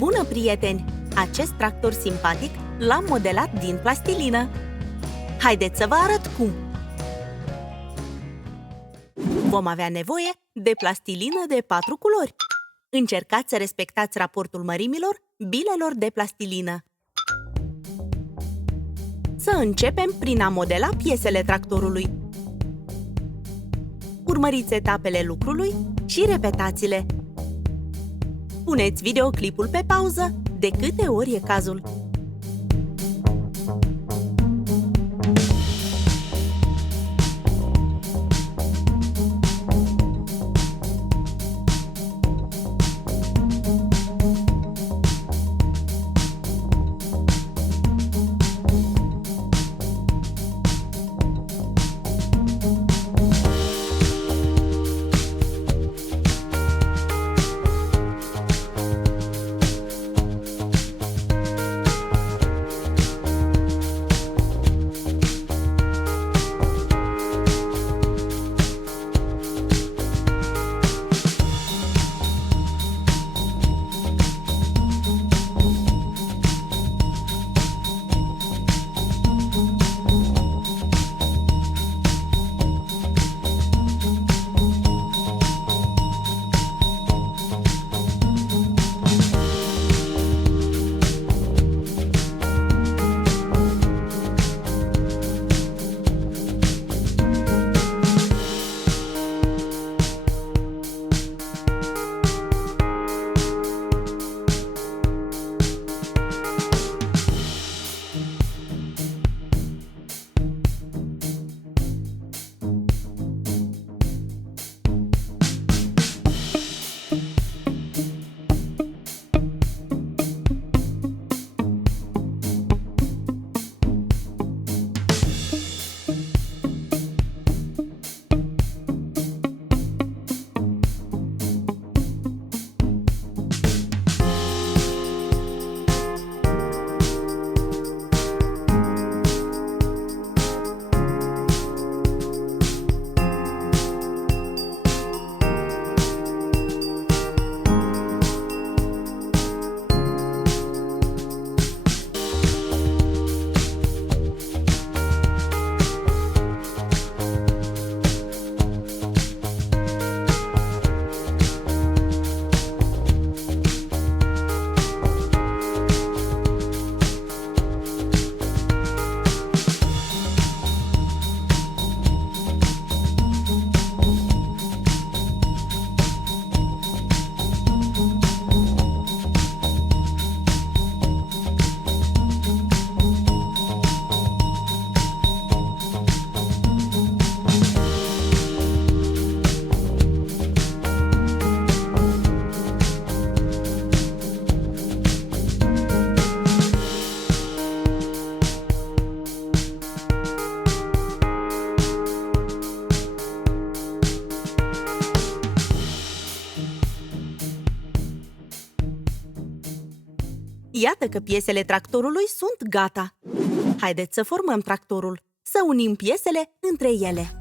Bună, prieteni! Acest tractor simpatic l-am modelat din plastilină. Haideți să vă arăt cum! Vom avea nevoie de plastilină de 4 culori. Încercați să respectați raportul mărimilor bilelor de plastilină. Să începem prin a modela piesele tractorului. Urmăriți etapele lucrului și repetați-le. Puneți videoclipul pe pauză de câte ori e cazul. Iată că piesele tractorului sunt gata. Haideți să formăm tractorul, să unim piesele între ele.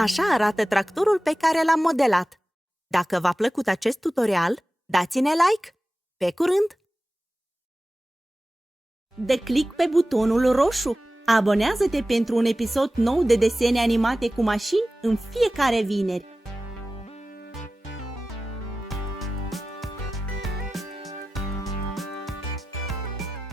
Așa arată tractorul pe care l-am modelat. Dacă v-a plăcut acest tutorial, dați-ne like! Pe curând! Dă click pe butonul roșu. Abonează-te pentru un episod nou de desene animate cu mașini în fiecare vineri.